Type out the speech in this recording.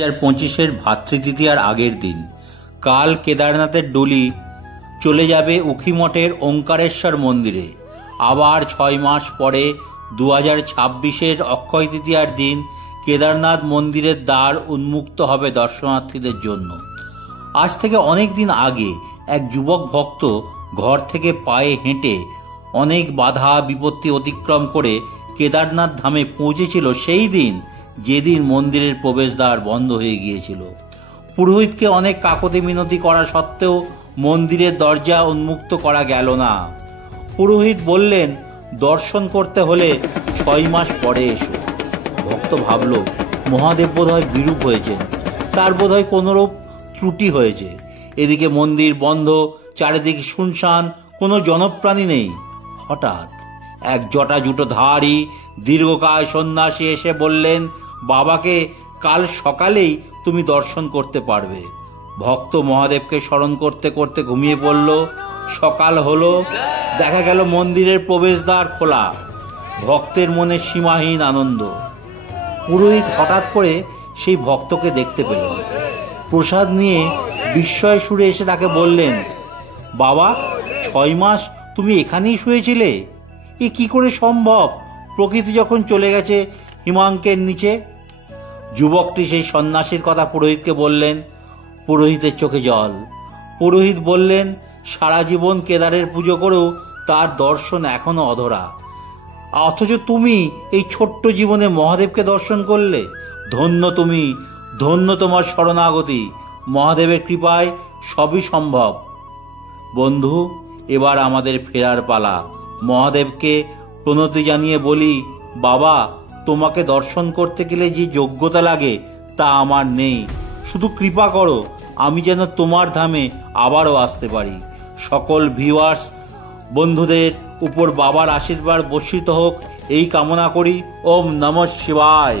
2025-এর ভাতৃদ্বিতীয়ার আগের দিন কাল কেদারনাথের ডলি চলে যাবে উখিমঠের ওঙ্কারেশ্বর মন্দিরে। আবার 6 মাস পরে 2026-এর অক্ষয় তৃতীয়ার দিন কেদারনাথ মন্দিরের দ্বার উন্মুক্ত হবে দর্শনার্থীদের জন্য। আজ থেকে অনেক দিন আগে এক যুবক ভক্ত ঘর থেকে পায়ে হেঁটে অনেক বাধা বিপত্তি অতিক্রম করে কেদারনাথ ধামে পৌঁছেছিল সেই দিন, যেদিন মন্দিরের প্রবেশদ্বার বন্ধ হয়ে গিয়েছিল। পুরোহিতকে অনেক কাকতি মিনতি করা সত্ত্বেও মন্দিরের দরজা উন্মুক্ত করা গেল না। পুরোহিত বললেন, দর্শন করতে হলে 6 মাস পরে এসো। ভক্ত ভাবল, মহাদেব বোধহয় বিরূপ হয়েছেন, তার বোধহয় কোনোরূপ ত্রুটি হয়েছে। এদিকে মন্দির বন্ধ, চারিদিকে শুনশান, কোনো জনপ্রাণী নেই। হঠাৎ এক জটাজুটো ধারী দীর্ঘকায় সন্ন্যাসী এসে বললেন, বাবাকে কাল সকালেই তুমি দর্শন করতে পারবে। ভক্ত মহাদেবকে স্মরণ করতে করতে ঘুমিয়ে পড়ল। সকাল হলো, দেখা গেল মন্দিরের প্রবেশদ্বার খোলা। ভক্তের মনে সীমাহীন আনন্দ। পুরোহিত হঠাৎ করে সেই ভক্তকে দেখতে পেলেন। প্রসাদ নিয়ে বিস্ময় সুরে এসে তাকে বললেন, বাবা, 6 মাস তুমি এখানেই শুয়েছিলে? এ কি করে সম্ভব? প্রকৃতি যখন চলে গেছে হিমাঙ্কের নিচে। যুবকটি সেই সন্ন্যাসীর কথা পুরোহিতকে বললেন। পুরোহিতের চোখে জল। পুরোহিত বললেন, সারা জীবন কেদারের পুজো করেও তার দর্শন এখনো অধরা, অথচ তুমি এই ছোট্ট জীবনে মহাদেবকে দর্শন করলে। ধন্য তুমি, ধন্য তোমার শরণাগতি। মহাদেবের কৃপায় সবই সম্ভব। বন্ধু, এবার আমাদের ফেরার পালা। মহাদেবকে প্রণতি জানিয়ে বলি, বাবা, তোমাকে দর্শন করতে গেলে যে যোগ্যতা লাগে তা আমার নেই। শুধু কৃপা করো, আমি যেন তোমার ধামে আবারও আসতে পারি। সকল ভিউয়ার্স বন্ধুদের উপর বাবার আশীর্বাদ বর্ষিত হোক, এই কামনা করি। ওম নমঃ শিবায়।